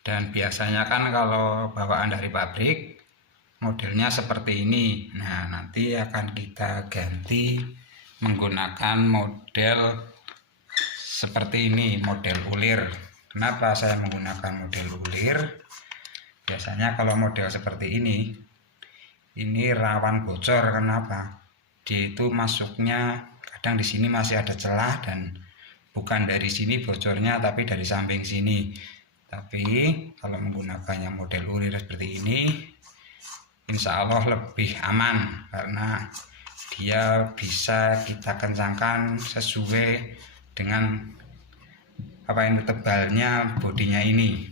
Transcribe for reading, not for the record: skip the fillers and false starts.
Dan biasanya kan kalau bawaan dari pabrik modelnya seperti ini. Nah, nanti akan kita ganti menggunakan model seperti ini, model ulir. Kenapa saya menggunakan model ulir? Biasanya kalau model seperti ini rawan bocor. Kenapa? Dia itu masuknya kadang di sini masih ada celah, dan bukan dari sini bocornya tapi dari samping sini. Tapi kalau menggunakannya model ulir seperti ini, insya Allah lebih aman karena dia bisa kita kencangkan sesuai dengan apa yang tebalnya bodinya ini.